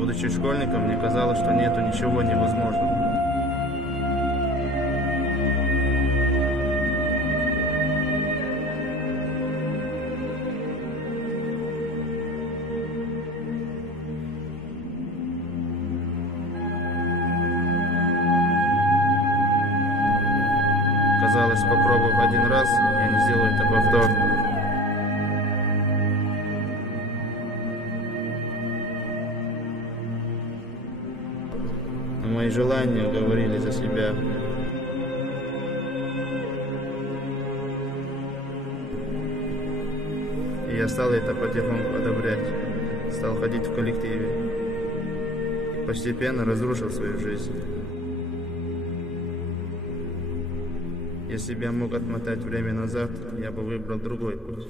Будучи школьником, мне казалось, что нету ничего невозможного. Казалось, попробовав один раз, я не сделаю это повторно. Но мои желания говорили за себя. И я стал это потихоньку одобрять. Стал ходить в коллективе. И постепенно разрушил свою жизнь. Если бы я мог отмотать время назад, я бы выбрал другой путь.